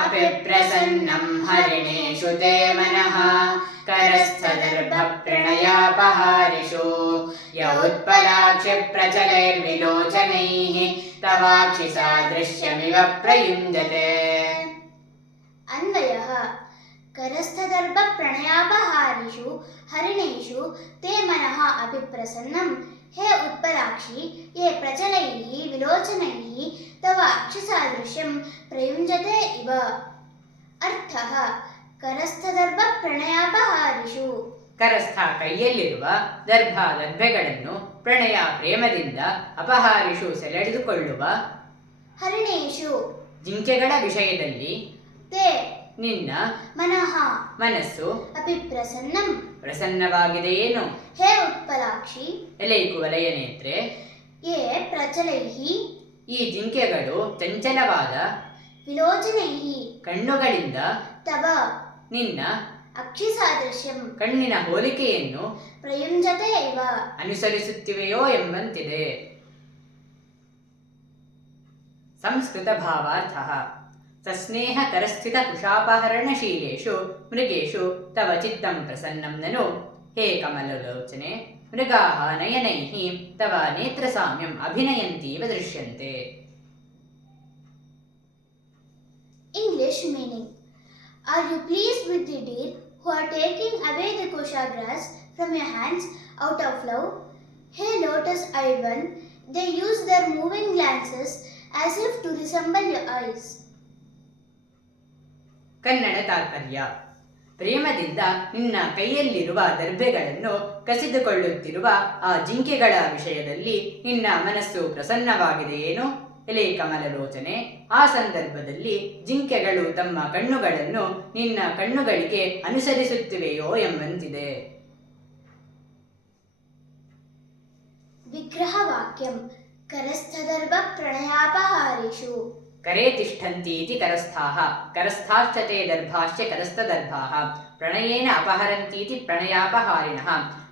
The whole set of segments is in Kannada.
अपि प्रसन्नं हरिणेषु ते मनः करस्थदर्भप्रणयापहारिषु य उत्पलाक्षिप्रचलैर्विलोचनैः तवाक्षिसादृश्यमिव प्रयुञ्जते। अन्वयः करस्थदर्भप्रणयापहारिषु हरिणेषु ते मनः अपि प्रसन्नं हे उत्पलाक्षि ये प्रचलैः विलोचनैः तव अक्षिसादृश्यं प्रयुञ्जते इव। अर्थः करस्थदर्ಭಪ್ರಣಯಾಪಹಾರಿಷು ಕರಸ್ಥ ಕೈಯಲ್ಲಿರುವ ದರ್ಭೆಗಳನ್ನು ಪ್ರಣಯ ಪ್ರೇಮದಿಂದ ಅಪಹಾರಿಷು ಸೆಳೆದುಕೊಳ್ಳುವ ಹರಿಣೇಷು ಜಿಂಕೆಗಳ ವಿಷಯದಲ್ಲಿ ತೇ ನಿನ್ನ ಮನಃ ಮನಸ್ಸು ಅಪಿ ಪ್ರಸನ್ನಂ ಪ್ರಸನ್ನವಾಗಿದೆಯೇನು ಹೇ ಉತ್ಪಲಾಕ್ಷಿ ಎಲೈ ಕುವಲಯ ನೇತ್ರೆ ಯೇ ಪ್ರಚಲೈಹಿ ಈ ಜಿಂಕೆಗಳು ಚಂಚಲವಾದ ವಿಲೋಚನೈಹಿ ಕಣ್ಣುಗಳಿಂದ ತವ ನಿನ್ನ ಅಕ್ಷಿಸಾದೃಶ್ಯಂ ಕಣ್ಣಿನ ಹೋಲಿಕೆಯನ್ನು ಪ್ರಯುಂಜತೆ ಇವ ಅನುಸರಿಸುತ್ತಿವೆಯೋ ಎಂಬಂತಿದೆ. ಸಂಸ್ಕೃತ ಭಾವಾರ್ಥಃ ಸಸ್ನೇಹ ಕರಸ್ಥಿತ ಕುಶಾಪಹರಣಶೀಲೇಷು ಮೃಗೇಷು ತವ ಚಿತ್ತಂ ಪ್ರಸನ್ನಂ ನನು ಹೇ ಕಮಲಲೋಚನೆ ಮೃಗಾಃ ನಯನೈಃ ತವ ನೇತ್ರಸಾಮ್ಯಂ ಅಭಿನಯಂತೀವ ದೃಶ್ಯಂತೆ. English meaning: Are you pleased with the deer who are taking away the kushagrass from your hands out of love? Hey lotus-eyed one, they use their moving glances as if to resemble your eyes. Kannada ತಾತ್ಪರ್ಯ: ಪ್ರೇಮದಿಂದ ನಿನ್ನ ಕೈಯಲ್ಲಿರುವ ದರ್ಭೆಗಳನ್ನು ಕಸಿದುಕೊಳ್ಳುತ್ತಿರುವ ಆ ಜಿಂಕೆಗಳ ವಿಷಯದಲ್ಲಿ ನಿನ್ನ ಮನಸ್ಸು ಪ್ರಸನ್ನವಾಗಿದೆಯೇನು ಎಲೆ ಕಮಲಲೋಚನೆ? ಆ ಸಂದರ್ಭದಲ್ಲಿ ಜಿಂಕೆಗಳು ತಮ್ಮ ಕಣ್ಣುಗಳನ್ನು ನಿನ್ನ ಕಣ್ಣುಗಳಿಗೆ ಅನುಸರಿಸುತ್ತಿವೆಯೋ ಎಂಬಂತಿದೆ. ವಿಗ್ರಹ ವಾಕ್ಯಂ ಕರಸ್ಥದರ್ಭ ಪ್ರಣಯಾಪಹಾರಿಷು ಕರೆ ತಿಷ್ಠಂತೀತಿ ಕರಸ್ಥಾಃ ಕರಸ್ಥಾಶ್ಚ ತೇ ದರ್ಭಾಶ್ಚ ಕರಸ್ಥದರ್ಭಾಃ ಪ್ರಣಯೇನ ಅಪಹರಂತೀತಿ ಪ್ರಣಯಾಪಹಾರಿಣಃ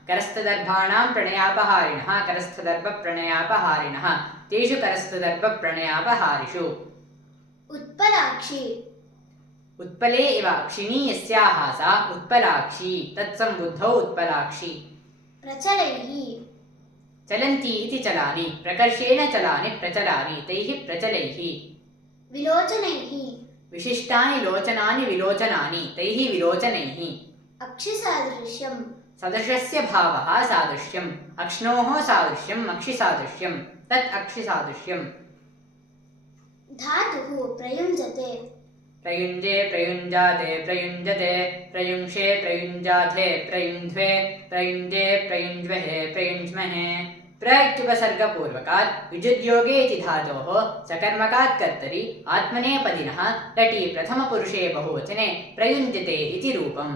ಕರಸ್ಥದರ್ಭಾಣಾಂ ಪ್ರಣಯಾಪಹಾರಿಣಃ ಕರಸ್ಥದರ್ಭ ಪ್ರಣಯಾಪಹಾರಿಣಃ ತೇಷು ಕರಸ್ಥದರ್ಭ ಪ್ರಣಯಾಪಹಾರಿಷು. ಉತ್ಪಲಾಕ್ಷಿ ಉತ್ಪಲೇ ಇವ ಕ್ಷಿಣೀ ಯಸ್ಯಾಃ ಸಾ ಉತ್ಪಲಾಕ್ಷಿ ತತ್ಸಂಬುದ್ಧೌ ಉತ್ಪಲಾಕ್ಷಿ. ಪ್ರಚಲೈಹಿ ಚಲಂತಿ ಇತಿ ಚಲಾನಿ ಪ್ರಕರ್ಷೇಣ ಚಲಾನಿ ಪ್ರಚಲಾನಿ ತೈಃ ಪ್ರಚಲೈಹಿ. ವಿಲೋಚನೈಹಿ ವಿಶಿಷ್ಟಾನಿ ಲೋಚನಾನಿ ವಿಲೋಚನಾನಿ ತೈಃ ವಿಲೋಚನೈಃ. ಅಕ್ಷಿಸಾದೃಶ್ಯಂ ಸದೃಶಸ್ಯ ಭಾವಃ ಸಾದೃಶ್ಯಂ ಅಕ್ಷ್ಣೋಃ ಸಾದೃಶ್ಯಂ ಅಕ್ಷಿಸಾದೃಶ್ಯಂ ತತ್ ಅಕ್ಷಿಸಾದೃಶ್ಯಂ. ಧಾತುಃ ಪ್ರಯುಂಜತೆ ಪ್ರಯುಂಜೆ ಪ್ರಯುಂಜಾತೆ ಪ್ರಯುಂಜತೆ ಪ್ರಯುಂಕ್ಷೆ ಪ್ರಯುಂಜಾತೆ ಪ್ರಯುಂಧ್ವೆ ಪ್ರಯುಂಜೆ ಪ್ರಯುಂಜ್ವಹೆ ಪ್ರಯುಂಜ್ಮಹೆ. ಪ್ರ ಇತ್ಯುಪಸರ್ಗಪೂರ್ವಕಾತ್ ವಿಜುದ್ಯೋಗೆ ಇತಿ ಧಾತೋಃ ಸಕರ್ಮಕಾತ್ ಕರ್ತರಿ ಆತ್ಮನೇಪದಿನಃ ಲಟಿ ಪ್ರಥಮಪುರುಷೇ ಬಹುವಚನೆ ಪ್ರಯುಂಜತೆ ಇತಿ ರೂಪಂ.